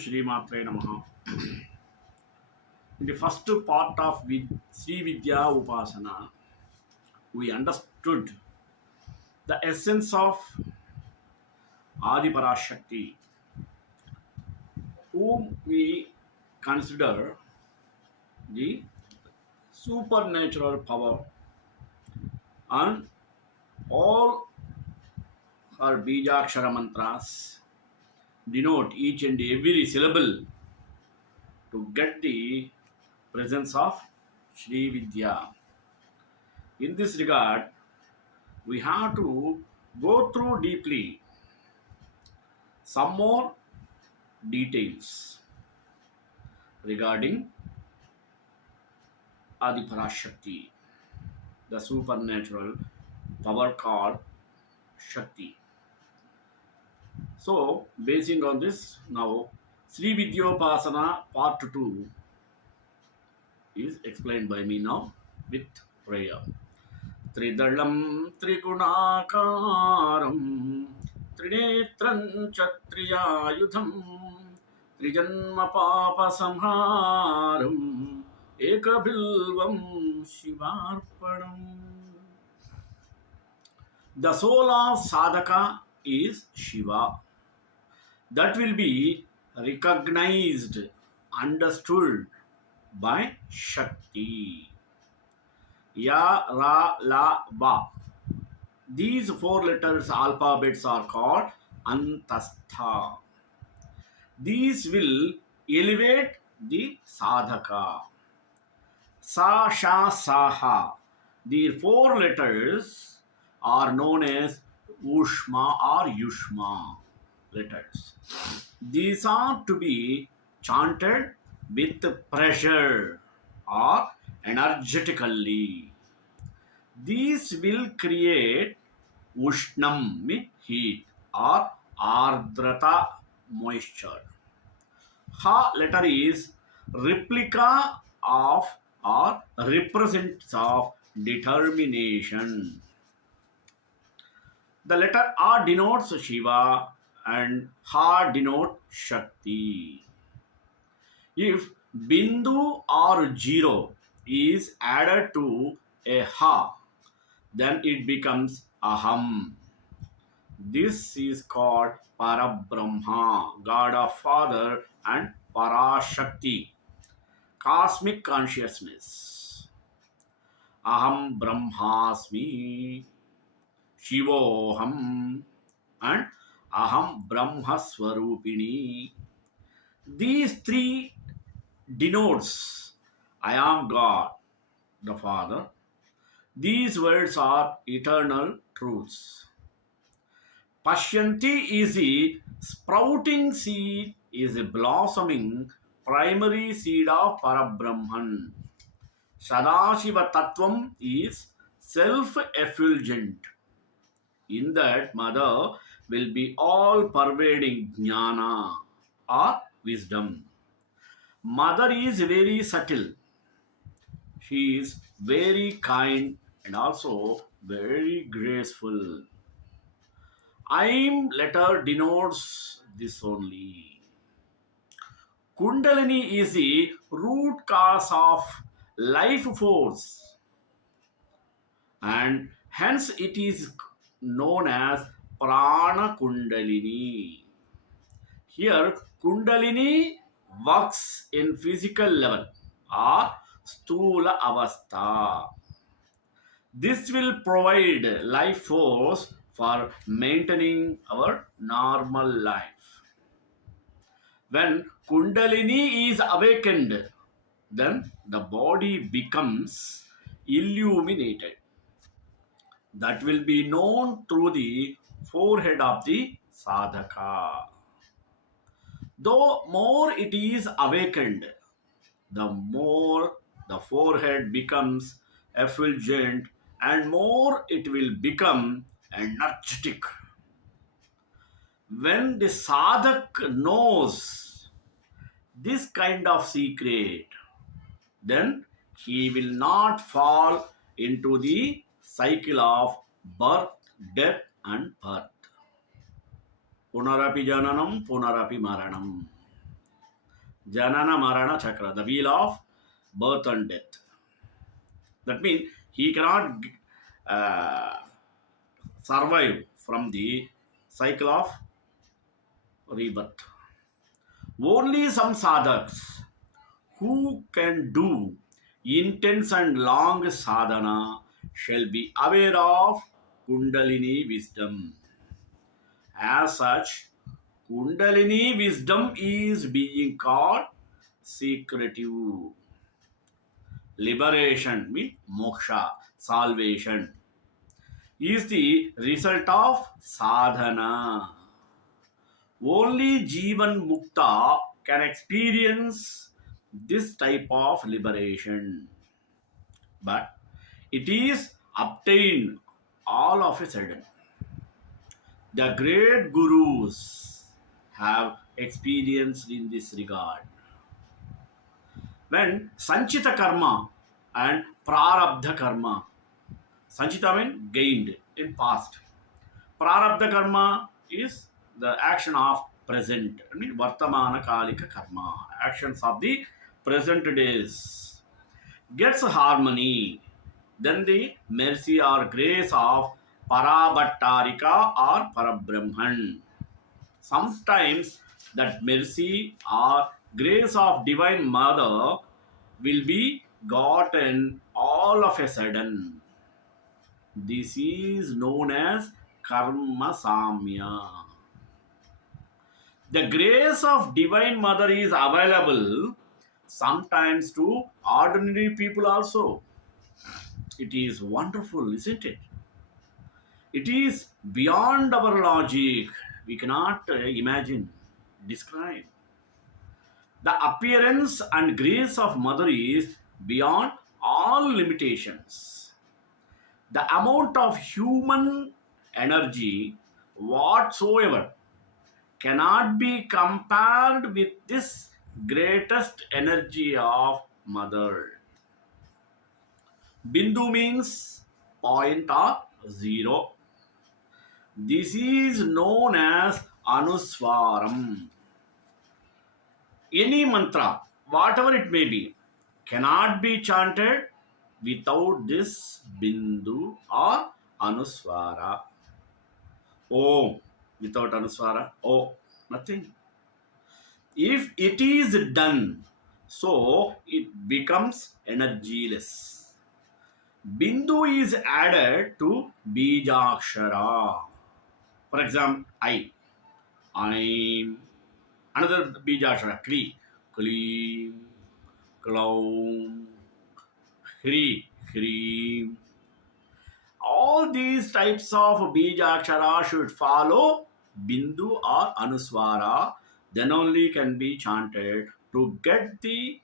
Shri Matre Namaha. In the first part of Srividya Upasana, we understood the essence of Adipara Shakti, whom we consider the supernatural power, and all her Bijakshara mantras denote each and every syllable to get the presence of Sri Vidya. In this regard, we have to go through deeply some more details regarding Adiparashakti, the supernatural power called Shakti. So, basing on this, now Sri Vidyopasana part 2 is explained by me now with prayer. Tridalam Trigунakaram Trinetram Chatriyayudham Trijanma Papa Samharam Ekabilvam Shivarpanam. The soul of sadhaka is Shiva. That will be recognized, understood by Shakti. Ya, Ra, La, Va. These four letters alphabets are called Antastha. These will elevate the sadhaka. Sa, Sha, Saha. The four letters are known as Ushma or Yushma letters. These are to be chanted with pressure or energetically. These will create Ushnam, heat, or Ardrata, moisture. Ha letter is replica of or represents of determination. The letter A denotes Shiva and Ha denotes Shakti. If Bindu or zero is added to a Ha, then it becomes Aham. This is called Parabrahma, God of Father, and Parashakti, cosmic consciousness. Aham Brahmasmi, Shivoham, and Aham Brahma Swarupini. These three denotes I am God, the Father. These words are eternal truths. Pashyanti is a sprouting seed, is a blossoming primary seed of Parabrahman. Sadashiva Tattvam is self-effulgent. In that, Mother will be all-pervading jnana or wisdom. Mother is very subtle. She is very kind and also very graceful. Aim letter denotes this only. Kundalini is the root cause of life force, and hence it is known as Prana Kundalini. Here, Kundalini works in physical level or Stula Avastha. This will provide life force for maintaining our normal life. When Kundalini is awakened, then the body becomes illuminated. That will be known through the forehead of the sadhaka. Though more it is awakened, the more the forehead becomes effulgent and more it will become energetic. When the sadhak knows this kind of secret, then he will not fall into the cycle of birth, death, and birth. Punarapi jananam, punarapi maranam. Janana Marana Chakra, the wheel of birth and death. That means he cannot uh, survive from the cycle of rebirth. Only some sadhaks who can do intense and long sadhana shall be aware of Kundalini wisdom. As such, Kundalini wisdom is being called secretive. Liberation means moksha, salvation, is the result of sadhana. Only Jivan Mukta can experience this type of liberation, but it is obtained all of a sudden. The great gurus have experienced in this regard. When Sanchita karma and Prarabdha karma, Sanchita means gained in past, Prarabdha karma is the action of present, I mean Vartamana Kalika karma, actions of the present days, gets harmony, then the mercy or grace of Parabhattarika or Parabrahman. Sometimes that mercy or grace of Divine Mother will be gotten all of a sudden. This is known as Karma Samya. The grace of Divine Mother is available sometimes to ordinary people also. It is wonderful, isn't it? It is beyond our logic. We cannot imagine, describe. The appearance and grace of Mother is beyond all limitations. The amount of human energy whatsoever cannot be compared with this greatest energy of Mother. Bindu means point or zero. This is known as Anuswaram. Any mantra, whatever it may be, cannot be chanted without this Bindu or Anuswara. Om without Anuswara. Oh, nothing. If it is done, so it becomes energyless. Bindu is added to Bijakshara. For example, I'm another Bijakshara, Kli, Kli, Klaum, Hri, Hri. All these types of Bijakshara should follow Bindu or Anuswara, then only can be chanted to get the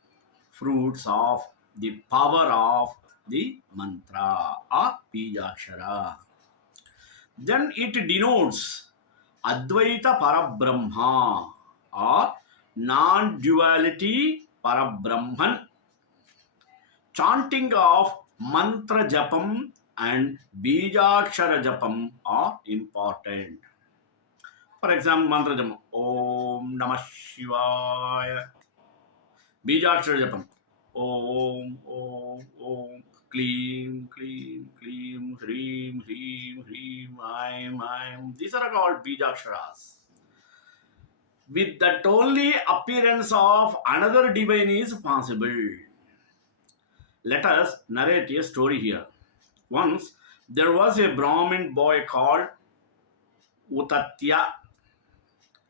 fruits of the power of the mantra or Bijakshara. Then it denotes Advaita Parabrahma or non-duality Parabrahman. Chanting of mantra japam and bijakshara japam are important. For example, mantra japam Om Namah Shivaya. Bijakshara japam Om Om Om Klim Klim Klim Hrim Hrim Hrim Aim Aim. These are called bijaksharas. With that only appearance of another divine is possible. Let us narrate a story here. Once there was a Brahmin boy called Utatya.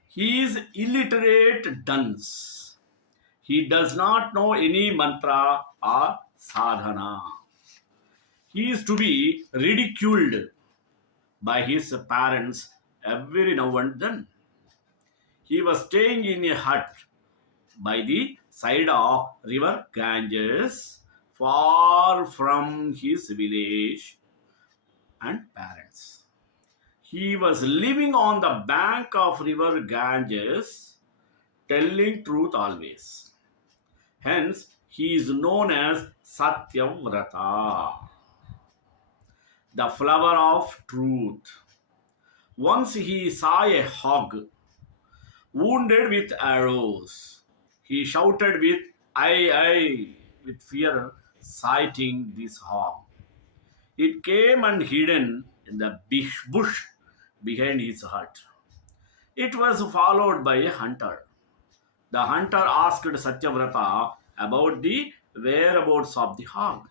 He is illiterate dunce. He does not know any mantra or sadhana. He is to be ridiculed by his parents every now and then. He was staying in a hut by the side of river Ganges, far from his village and parents. He was living on the bank of river Ganges, telling truth always. Hence, he is known as Satyavrata, the flower of truth. Once he saw a hog wounded with arrows. He shouted with with fear, sighting this hawk. It came and hidden in the bush behind his hut. It was followed by a hunter. The hunter asked Satyavrata about the whereabouts of the hog.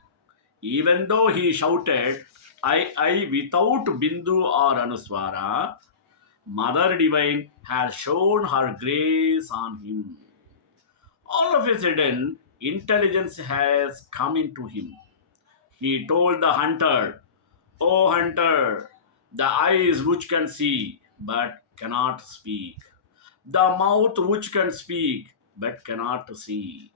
Even though he shouted, without Bindu or Anuswara, Mother Divine has shown her grace on him. All of a sudden, intelligence has come into him. He told the hunter, "O hunter, the eyes which can see but cannot speak, the mouth which can speak but cannot see."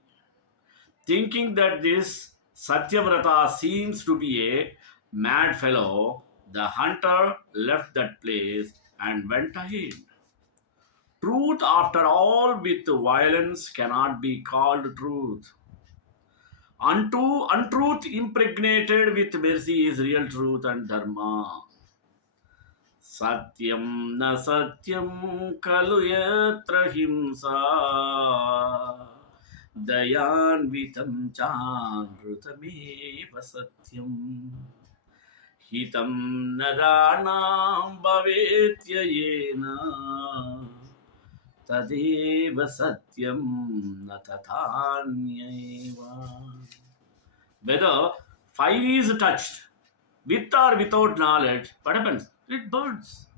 Thinking that this Satyavrata seems to be a mad fellow, the hunter left that place and went ahead. Truth, after all, with violence cannot be called truth. Untruth impregnated with mercy is real truth and dharma. Satyam na satyam kalu yatra himsa dayanvitam chanrutameva satyam hitam naranam bhavetya yena tadeva satyam na tathanyeva. Whether fire is touched with or without knowledge, what happens? It burns.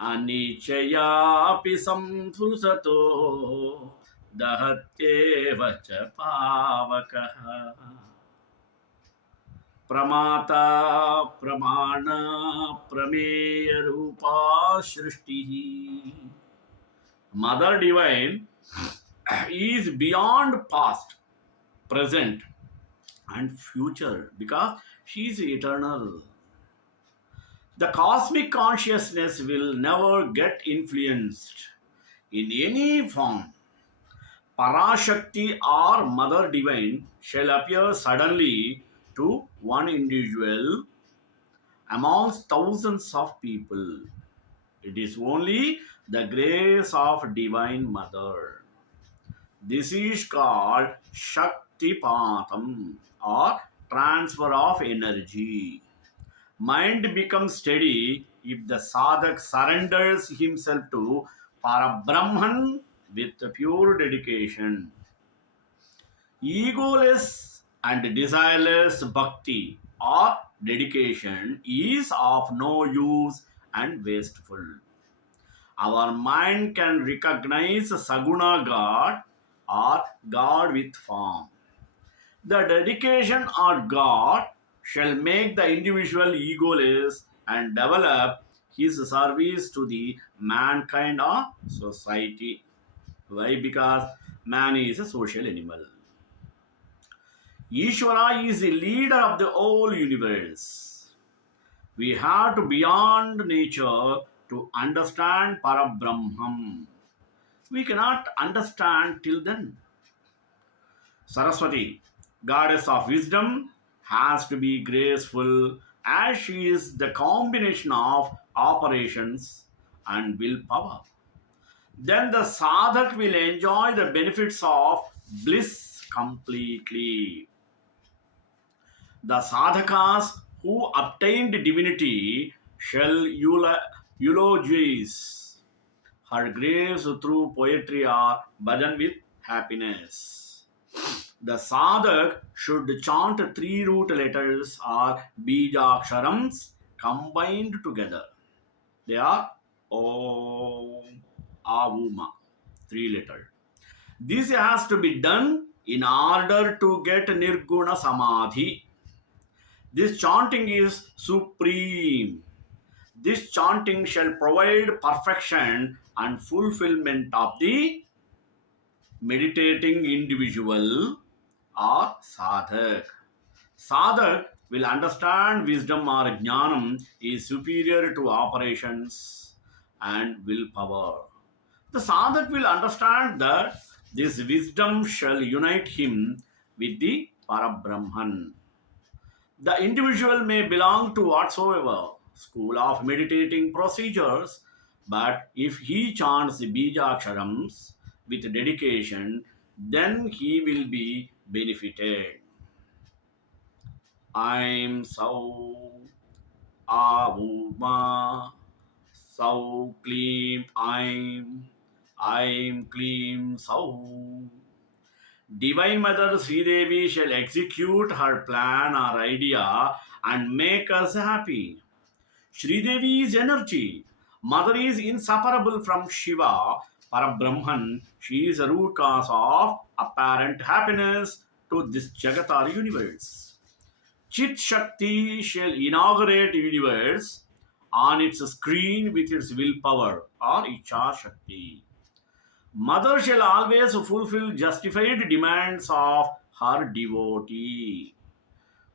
Anichayapi samsrusato dahatyeva cha pavakaha pramata pramana prameya rupa shrishtihi. Mother Divine is beyond past, present, and future because she is eternal. The cosmic consciousness will never get influenced in any form. Parashakti or Mother Divine shall appear suddenly to one individual amongst thousands of people. It is only the grace of Divine Mother. This is called Shakti Patam or transfer of energy. Mind becomes steady if the sadhak surrenders himself to Parabrahman with pure dedication. Egoless and desireless bhakti or dedication is of no use and wasteful. Our mind can recognize Saguna God or God with form. The dedication of God shall make the individual egoless and develop his service to the mankind or society. Why? Because man is a social animal. Ishvara is the leader of the whole universe. We have to beyond nature to understand Parabrahman. We cannot understand till then. Saraswati, goddess of wisdom, has to be graceful as she is the combination of operations and willpower. Then the sadhak will enjoy the benefits of bliss completely. The sadhakas who obtained divinity shall eulogize her grace through poetry or bhajan with happiness. The sadhak should chant three root letters or bijaksharams combined together. They are Om, Avuma, three letters. This has to be done in order to get Nirguna Samadhi. This chanting is supreme. This chanting shall provide perfection and fulfillment of the meditating individual or sadhak. Sadhak will understand wisdom or jnanam is superior to operations and willpower. The sadhak will understand that this wisdom shall unite him with the Parabrahman. The individual may belong to whatsoever school of meditating procedures, but if he chants the Bijaksharams, with dedication, then he will be benefited. I'm so Avuma Sau Klim I'm Klim Sau. Divine Mother Sri Devi shall execute her plan or idea and make us happy. Sri Devi is energy. Mother is inseparable from Shiva, Parabrahman. She is the root cause of apparent happiness to this Jagat or universe. Chit Shakti shall inaugurate universe on its screen with its willpower or Icha Shakti. Mother shall always fulfill justified demands of her devotee.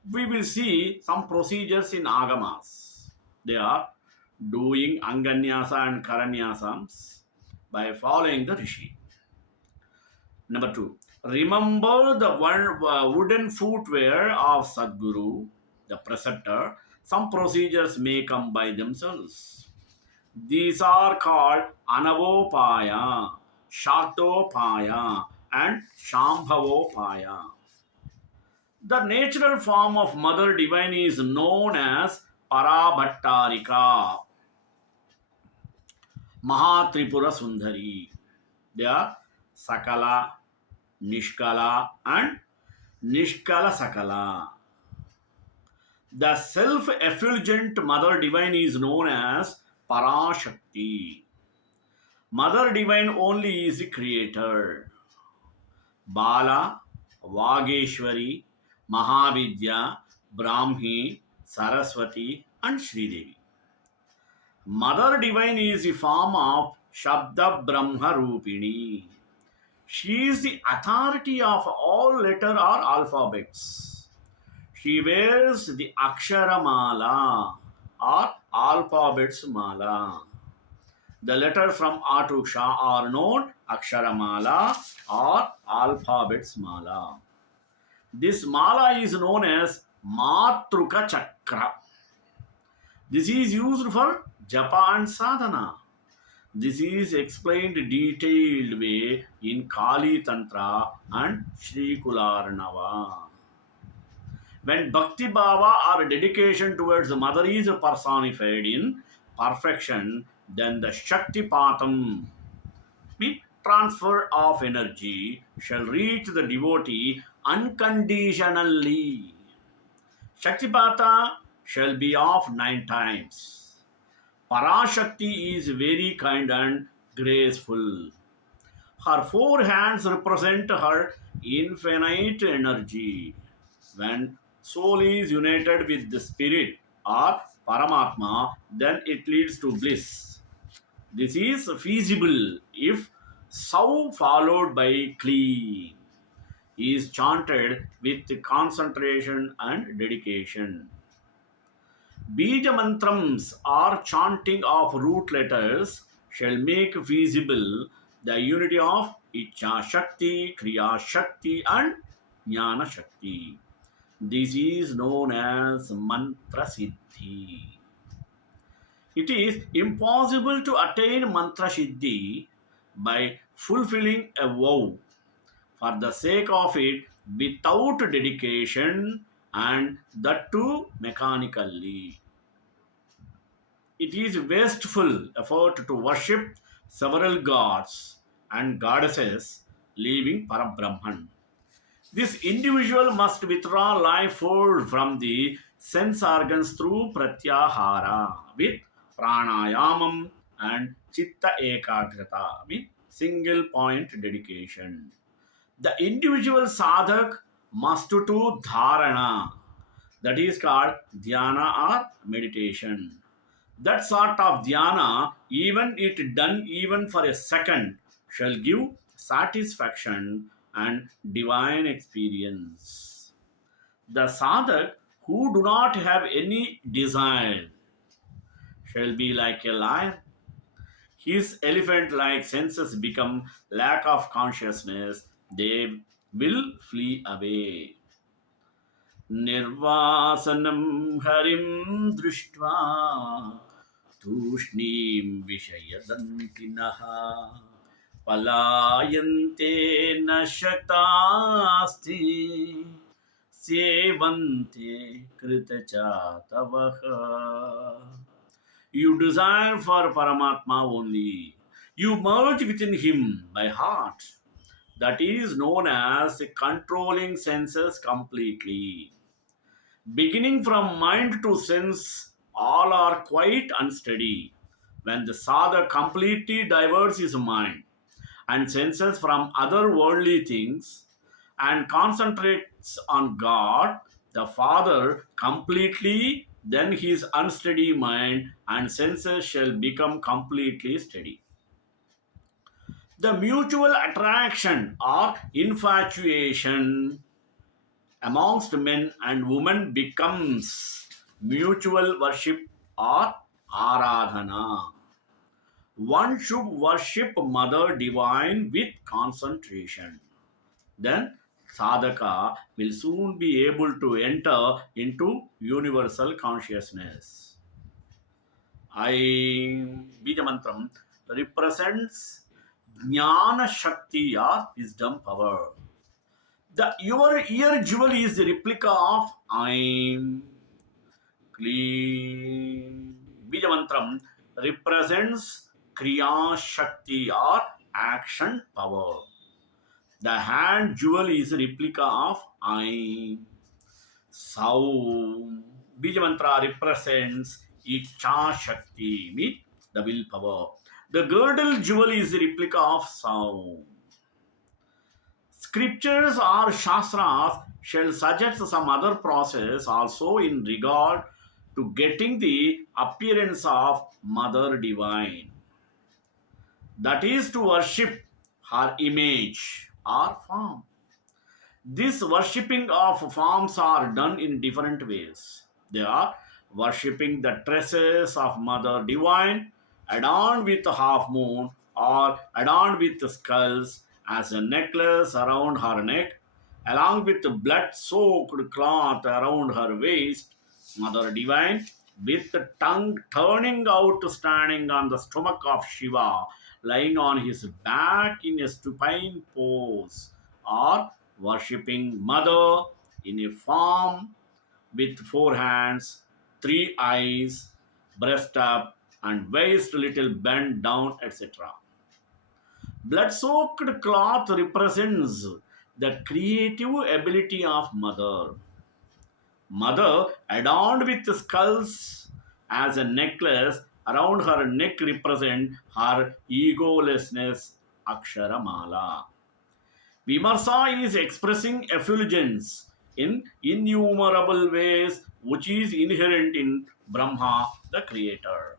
We will see some procedures in Agamas. They are doing Anganyasa and Karanyasams by following the Rishi. Number two, remember the wooden footwear of Sadguru, the preceptor. Some procedures may come by themselves. These are called Anavopaya, Shaktopaya, and Shambhavopaya. The natural form of Mother Divine is known as Parabhattarika, Mahatripura Sundari. They are Sakala, Nishkala, and Nishkala Sakala. The self effulgent Mother Divine is known as Parashakti. Mother Divine only is the creator. Bala, Vageshwari, Mahavidya, Brahmi, Saraswati, and Sridevi. Mother Divine is the form of Shabda Brahma Rupini. She is the authority of all letter or alphabets. She wears the Akshara Mala or alphabets Mala. The letters from A to Sha are known Akshara Mala or alphabets Mala. This Mala is known as Matruka Chakra. This is used for japa and sadhana. This is explained detailed way in Kali Tantra and Shri Kularnava. When Bhakti Bhava or dedication towards the mother is personified in perfection, then the Shakti Patam, means transfer of energy, shall reach the devotee unconditionally. Shaktipata shall be of 9 times. Parashakti is very kind and graceful. Her 4 hands represent her infinite energy. When soul is united with the spirit or Paramatma, then it leads to bliss. This is feasible if Sau followed by Kli is chanted with concentration and dedication. Bija mantrams or chanting of root letters shall make feasible the unity of Icha Shakti, Kriya Shakti, and Jnana Shakti. This is known as Mantra Siddhi. It is impossible to attain Mantra Siddhi by fulfilling a vow for the sake of it without dedication, and that too mechanically. It is wasteful effort to worship several gods and goddesses, leaving Parabrahman. This individual must withdraw life force from the sense organs through pratyahara with pranayamam and chitta ekagrata with single point dedication. The individual sadhak must do dharana, that is called dhyana or meditation. That sort of dhyana, even it done even for a second, shall give satisfaction and divine experience. The sadhak who do not have any desire shall be like a lion. His elephant like senses become lack of consciousness, they will flee away. Nirvasanam harim drishtva तूष्णीं विषयदन्तिनः पलायन्ते न शतास्ति सेवन्ते कृतचातवः. You desire for Paramatma only. You merge within Him by heart. That is known as controlling senses completely. Beginning from mind to sense, all are quite unsteady. When the sadhak completely diverts his mind and senses from other worldly things and concentrates on God, the Father completely, then his unsteady mind and senses shall become completely steady. The mutual attraction or infatuation amongst men and women becomes mutual worship or aradhana. One should worship Mother Divine with concentration. Then sadhaka will soon be able to enter into universal consciousness. I Bija Mantram represents Jnana Shakti or wisdom power. The your ear jewel is the replica of I'm clean. Bija Mantram represents Kriya Shakti or action power. The hand jewel is a replica of I. Sound. Bija mantra represents Icha Shakti, means the willpower. The girdle jewel is a replica of sound. Scriptures or Shastras shall suggest some other process also in regard to getting the appearance of Mother Divine. That is to worship her image or form. This worshipping of forms are done in different ways. They are worshipping the tresses of Mother Divine, adorned with half moon or adorned with skulls as a necklace around her neck, along with blood soaked cloth around her waist. Mother Divine, with the tongue turning out, standing on the stomach of Shiva, lying on his back in a supine pose, or worshipping Mother in a form with four hands, three eyes, breast up, and waist little bent down, etc. Blood soaked cloth represents the creative ability of Mother. Mother, adorned with skulls as a necklace around her neck, represent her egolessness, Aksharamala. Vimarsa is expressing effulgence in innumerable ways, which is inherent in Brahma, the creator.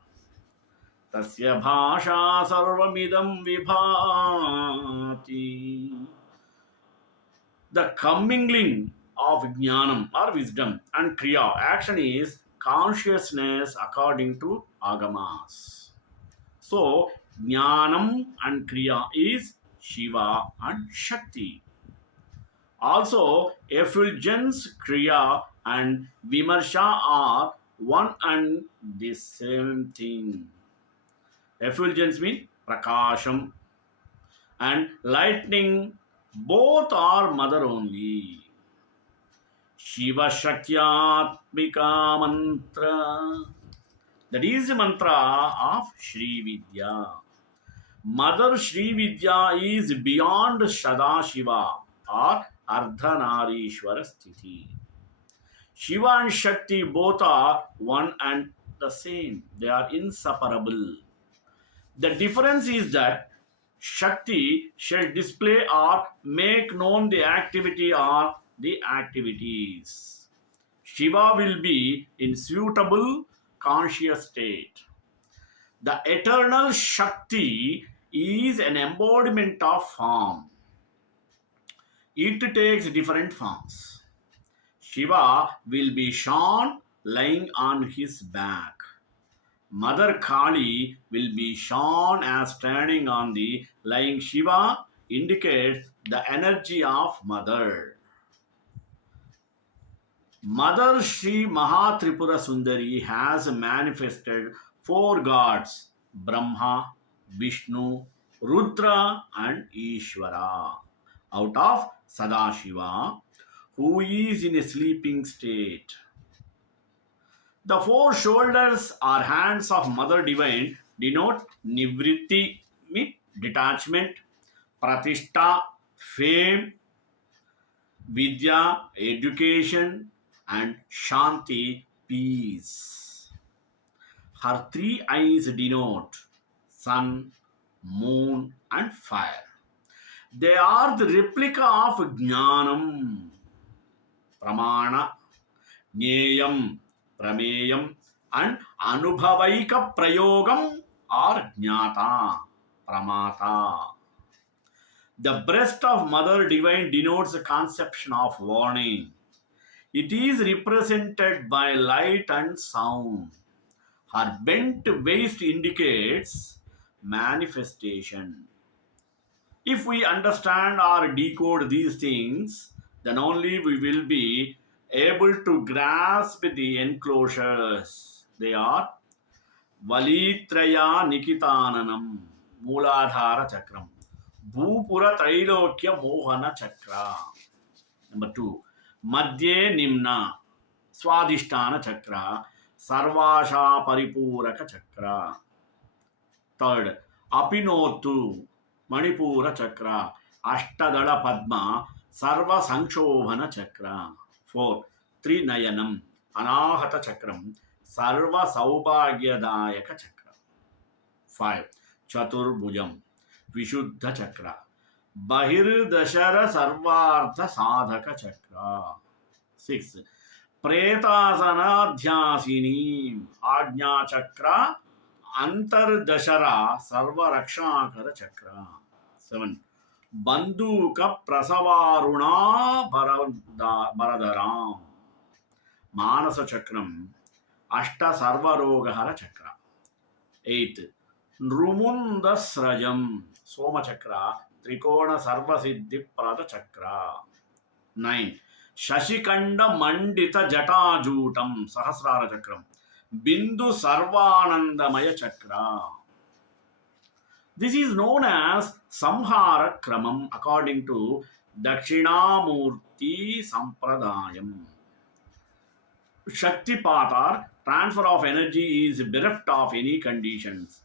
Tasya bhasha sarvamidam vibhati. The commingling of jnanam or wisdom and kriya action is consciousness according to agamas. So jnanam and kriya is Shiva and Shakti. Also, effulgence, kriya, and vimarsha are one and the same thing. Effulgence means prakasham, and lightning, both are mother only. Shiva Shakyatmika mantra. That is the mantra of Srividya. Mother Sri Vidya is beyond Sadashiva or Ardhanarishwara Sthiti. Shiva and Shakti both are one and the same. They are inseparable. The difference is that Shakti shall display or make known the activity or the activities. Shiva will be in suitable conscious state. The eternal Shakti is an embodiment of form. It takes different forms. Shiva will be shown lying on his back. Mother Kali will be shown as standing on the lying Shiva, indicates the energy of Mother. Mother Sri Mahatripura Sundari has manifested four gods: Brahma, Vishnu, Rudra and Ishvara. Out of Sadashiva, who is in a sleeping state. The four shoulders or hands of Mother Divine denote Nivritti, detachment, Pratishta, fame, Vidya, education, and Shanti, peace. Her three eyes denote sun, moon, and fire. They are the replica of Jnanam, Pramana, Nyayam, Prameyam, and Anubhavaika Prayogam or Jnata, Pramata. The breast of Mother Divine denotes the conception of warning. It is represented by light and sound. Her bent waist indicates manifestation. If we understand or decode these things, then only we will be able to grasp the enclosures. They are Valitraya Nikitananam, Mooladhara Chakram, Bhupura Trailokya Mohana Chakra. Number 2, Madhye Nimna, Swadhisthana Chakra, Sarvasha Paripuraka Chakra. Third, Apinotu, Manipura Chakra, Ashtadala Padma, Sarva Sankshovana Chakra. Fourth, Trinayanam, Anahata Chakram, Sarva Saubhagyadayaka Chakra. 5. Chaturbhujam, Vishuddha Chakra, Bahir Dashara Sarvartha Sadhaka Chakra. 6. Pretasana Dhyasini, Ajna Chakra, Antardashara Sarvarakshakara Chakra. 7. Bandhuka Prasavaruna Baradaram, Manasa Chakram, Ashta Sarvarogahara Chakra. 8. Nrumunda Srajam, Soma Chakra, Trikona Sarvasiddhi Prada Chakra. 9. Shashikanda Mandita Jatajutam, Sahasrara Chakram, Bindu Sarvanandamaya Chakra. This is known as Samhara Kramam according to Dakshinamurti Sampradayam. Shakti Patar, transfer of energy, is bereft of any conditions.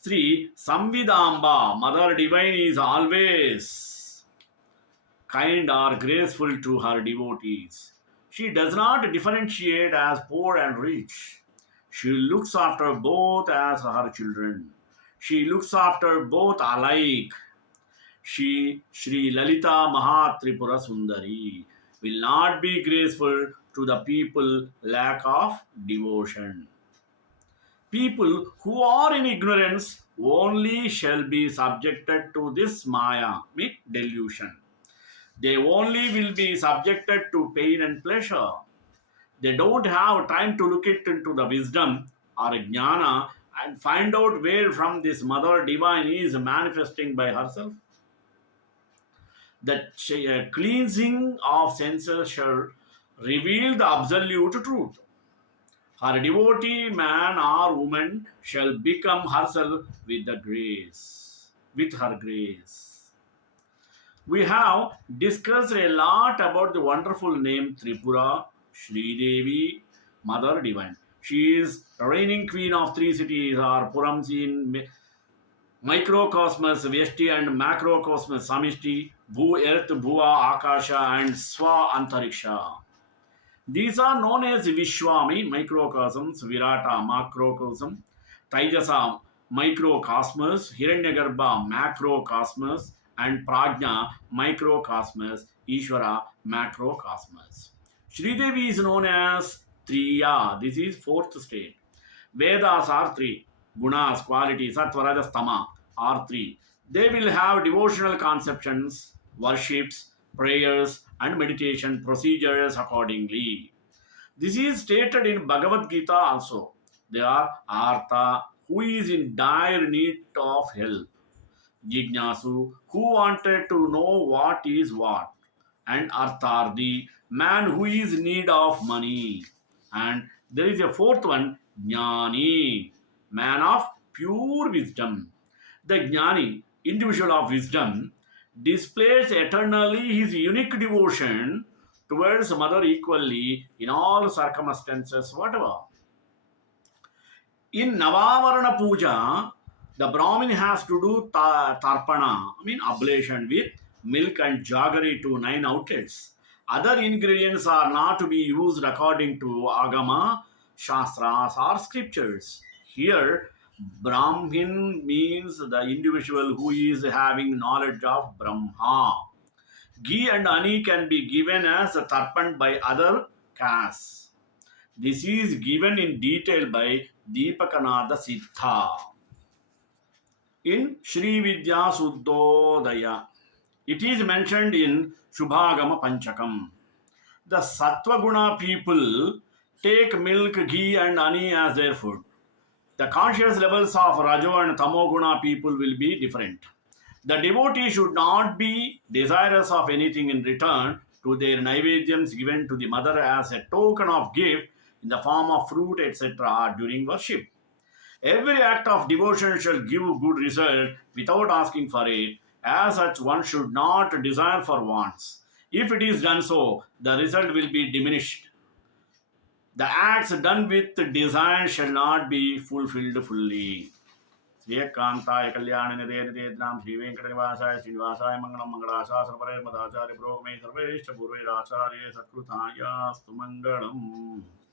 Sri Samvidamba, Mother Divine, is always kind or graceful to her devotees. She does not differentiate as poor and rich. She looks after both as her children. She looks after both alike. She, Sri Lalita Mahatripura Sundari, will not be graceful to the people lack of devotion. People who are in ignorance only shall be subjected to this Maya, delusion. They only will be subjected to pain and pleasure. They don't have time to look it into the wisdom or jnana and find out where from this Mother Divine is manifesting by herself. The cleansing of senses shall reveal the absolute truth. Her devotee man or woman shall become herself with the grace, with her grace. We have discussed a lot about the wonderful name Tripura, Sri Devi, Mother Divine. She is reigning queen of three cities, or Purams in microcosmos Vyashti and macrocosmos Samishti, Bhu Earth, Bhuva Akasha, and Swa Antariksha. These are known as Vishwami, microcosms, Virata, macrocosm, Taijasa, microcosmos, Hiranyagarbha, macrocosmos, and Prajna, microcosmos, Ishvara, macrocosmos. Sridevi is known as Triya. This is fourth state. Vedas are three. Gunas, qualities, Sattva, Rajas, Tama are three. They will have devotional conceptions, worships, prayers, and meditation procedures accordingly. This is stated in Bhagavad Gita also. They are Artha, who is in dire need of help, Jignasu, who wanted to know what is what, and Arthardi, man who is in need of money. And there is a fourth one, Jnani, man of pure wisdom. The Jnani individual of wisdom, displays eternally his unique devotion towards mother equally in all circumstances, whatever. In Navavarana Puja, the Brahmin has to do tarpana, I mean oblation with milk and jaggery to 9 outlets. Other ingredients are not to be used according to Agama, Shastras, or scriptures. Here, Brahmin means the individual who is having knowledge of Brahma. Ghee and honey can be given as a tarpan by other castes. This is given in detail by Deepakanada Siddha in Srividya Suddhodaya. It is mentioned in Shubhagama Panchakam. The Sattva people take milk, ghee, and honey as their food. The conscious levels of Rajo and Tamoguna people will be different. The devotee should not be desirous of anything in return to their naivedyams given to the mother as a token of gift in the form of fruit, etc. during worship. Every act of devotion shall give good result without asking for it. As such, one should not desire for wants. If it is done so, the result will be diminished. The acts done with desire shall not be fulfilled fully. श्रीकांताय Kalyan Nidhe निधेन्द्राम Shri वेंकटनिवासाय श्रीनिवासाय Mangalam मंगलाशा सर्वरे मदाचार्य प्रोगमे सर्वेश्च पूर्वैराचार्य सत्कृतायास्तु Mangalam.